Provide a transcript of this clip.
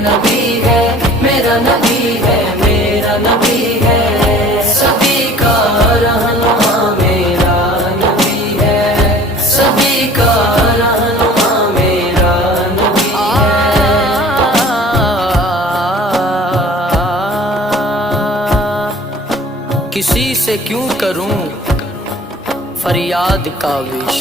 नबी है, मेरा नबी है, मेरा नबी है। सभी का रहनुमा मेरा नबी है, सभी का रहनुमा मेरा नबी है। किसी से क्यों करूं फरियाद का विश,